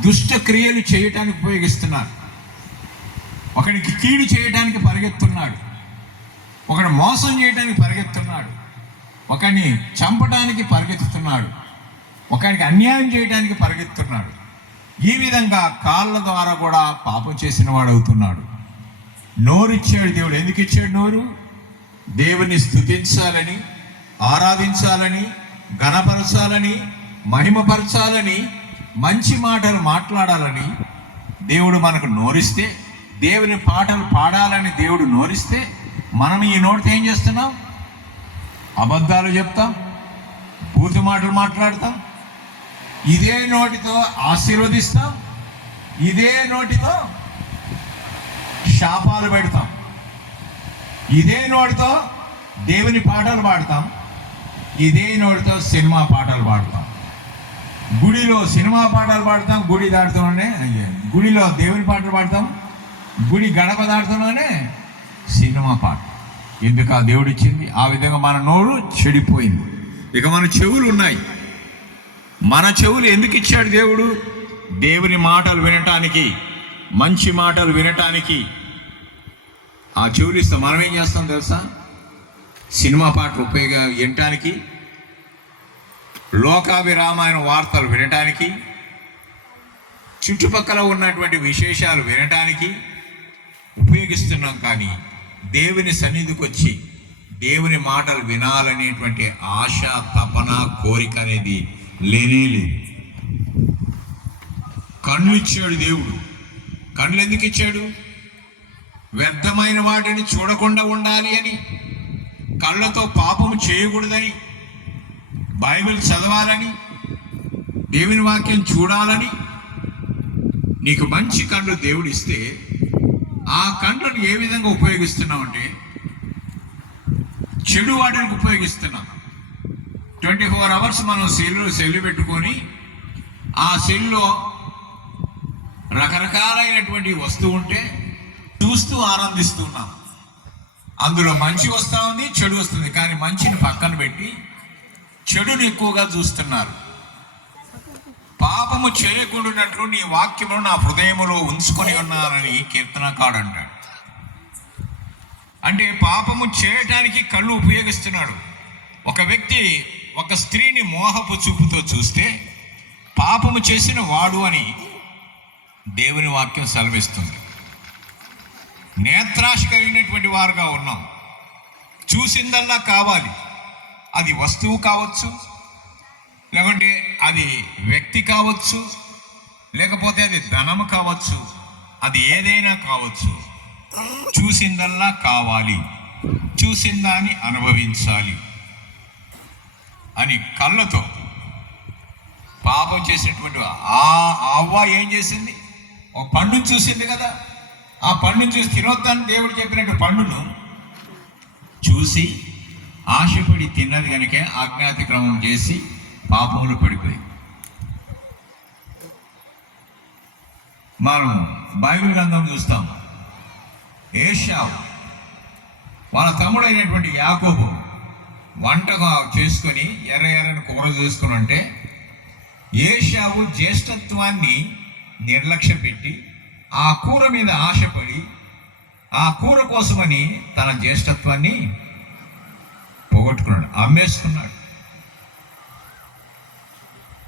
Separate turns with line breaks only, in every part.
దుష్ట క్రియలు చేయటానికి ఉపయోగిస్తున్నారు ఒకడికి కీడు చేయడానికి పరిగెత్తున్నాడు. ఒకడు మోసం చేయడానికి పరిగెత్తున్నాడు. ఒకడిని చంపడానికి పరిగెత్తుతున్నాడు. ఒకడికి అన్యాయం చేయడానికి పరిగెత్తున్నాడు. ఈ విధంగా కాళ్ళ ద్వారా కూడా పాపం చేసిన వాడు అవుతున్నాడు. నోరిచ్చాడు దేవుడు. ఎందుకు ఇచ్చాడు నోరు? దేవుని స్తుతించాలని ఆరాధించాలని ఘనపరచాలని మహిమపరచాలని మంచి మాటలు మాట్లాడాలని దేవుడు మనకు నోరిస్తే దేవుని పాటలు పాడాలని దేవుడు నోరిస్తే మనం ఈ నోటితో ఏం చేస్తున్నాం? అబద్ధాలు చెప్తాం బూతు మాటలు మాట్లాడతాం ఇదే నోటితో ఆశీర్వదిస్తాం ఇదే నోటితో శాపాలు పెడతాం ఇదే నోటితో దేవుని పాటలు పాడతాం ఇదే నోటితో సినిమా పాటలు పాడతాం. గుడిలో సినిమా పాటలు పాడతాం గుడి దాటుతూనే గుడిలో దేవుని పాటలు పాడతాం గుడి గడప దాటుతూనే సినిమా పాట. ఎందుకు ఆ దేవుడు ఇచ్చింది? ఆ విధంగా మన నోరు చెడిపోయింది. ఇక మన చెవులు ఉన్నాయి. మన చెవులు ఎందుకు ఇచ్చాడు దేవుడు? దేవుని మాటలు వినటానికి మంచి మాటలు వినటానికి. ఆ చెవులు ఇస్తాం మనం ఏం చేస్తాం తెలుసా? సినిమా పాటలు ఉపయోగ వినటానికి లోకాభిరామాయణ వార్తలు వినటానికి చుట్టుపక్కల ఉన్నటువంటి విశేషాలు వినటానికి ఉపయోగిస్తున్నాం కానీ దేవుని సన్నిధికి వచ్చి దేవుని మాటలు వినాలనేటువంటి ఆశ తపన కోరిక అనేది లేనే లేదు. కళ్ళు ఇచ్చాడు దేవుడు. కళ్ళు ఎందుకు ఇచ్చాడు? వ్యర్థమైన వాటిని చూడకుండా ఉండాలి అని. కళ్ళతో పాపము చేయకూడదని. బైబిల్ చదవాలని దేవుని వాక్యం చూడాలని నీకు మంచి కళ్ళు దేవుడు ఇస్తే ఆ కండ్లను ఏ విధంగా ఉపయోగిస్తున్నావు అంటే చెడు వాటికి ఉపయోగిస్తున్నాం. ట్వంటీ ఫోర్ అవర్స్ మనం సెల్లు సెల్లు పెట్టుకొని ఆ సెల్లో రకరకాలైనటువంటి వస్తువు ఉంటే చూస్తూ ఆనందిస్తున్నాం అందులో మంచి వస్తూ ఉంది చెడు వస్తుంది. కానీ మంచిని పక్కన పెట్టి చెడుని ఎక్కువగా చూస్తున్నారు. పాపము చేయకుండానట్లు నీ వాక్యమును నా హృదయములో ఉంచుకొని ఉన్నారని కీర్తనకాడు అంటాడు. అంటే పాపము చేయటానికి కళ్ళు ఉపయోగిస్తున్నాడు. ఒక వ్యక్తి ఒక స్త్రీని మోహపు చూపుతో చూస్తే పాపము చేసిన వాడు అని దేవుని వాక్యం సెలవిస్తుంది. నేత్రాశ కలిగినటువంటి వారుగా ఉన్నాం. చూసిందల్లా కావాలి. అది వస్తువు కావచ్చు లేకుంటే అది వ్యక్తి కావచ్చు లేకపోతే అది ధనము కావచ్చు అది ఏదైనా కావచ్చు. చూసిందల్లా కావాలి చూసిందాన్ని అనుభవించాలి అని కళ్ళతో పాపం చేసినటువంటి ఆ అవ్వ ఏం చేసింది? ఒక పండును చూసింది కదా. ఆ పండును చూసి తినొద్దని దేవుడు చెప్పినట్టు పండును చూసి ఆశపడి తిన్నది కనుక అజ్ఞాతిక్రమం చేసి పాపములు పడిపోయి. మనం బైబిల్ గ్రంథం చూస్తాం. ఏషావు వాళ్ళ తమ్ముడైనటువంటి యాకోబు వంటగా చేసుకొని ఎర్ర ఎర్రని కూర చేసుకుని అంటే ఏషావు జ్యేష్ఠత్వాన్ని నిర్లక్ష్య పెట్టి ఆ కూర మీద ఆశపడి ఆ కూర కోసమని తన జ్యేష్ఠత్వాన్ని పోగొట్టుకున్నాడు అమ్మేసుకున్నాడు.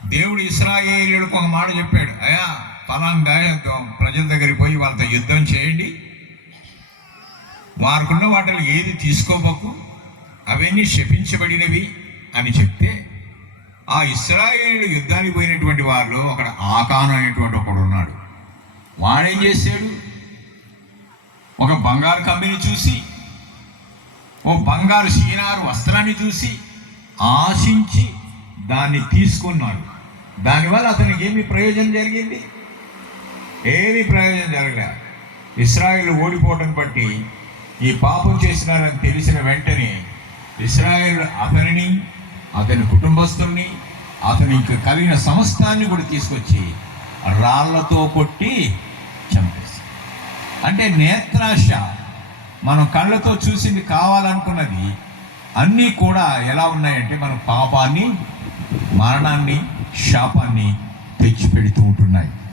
దేవుడు ఇస్రాయేలీలకు ఒక మాట చెప్పాడు అయా పలాంగా ప్రజల దగ్గరికి పోయి వాళ్ళతో యుద్ధం చేయండి. వారికున్న వాటిలో ఏది తీసుకోబోకు అవన్నీ శపించబడినవి అని చెప్తే ఆ ఇస్రాయేలు యుద్ధానికి పోయినటువంటి వాళ్ళు అక్కడ ఆకాను అనేటువంటి ఒకడు ఉన్నాడు. వాడేం చేశాడు? ఒక బంగారు కమ్మిని చూసి ఓ బంగారు సీనారు వస్త్రాన్ని చూసి ఆశించి దాన్ని తీసుకున్నాడు. దానివల్ల అతనికి ఏమి ప్రయోజనం జరిగింది? ఏమి ప్రయోజనం జరగలే. ఇస్రాయిల్ ఓడిపోవటం బట్టి ఈ పాపం చేసినారని తెలిసిన వెంటనే ఇస్రాయిల్ అతనిని అతని కుటుంబస్తుల్ని అతనికి కలిగిన సమస్తాన్ని కూడా తీసుకొచ్చి రాళ్ళతో కొట్టి చంపేసి అంటే నేత్రాశ మనం కళ్ళతో చూసింది కావాలనుకున్నది అన్నీ కూడా ఎలా ఉన్నాయంటే మనం పాపాన్ని మరణాన్ని శాపాన్ని తెచ్చిపెడుతూ ఉంటున్నాయి.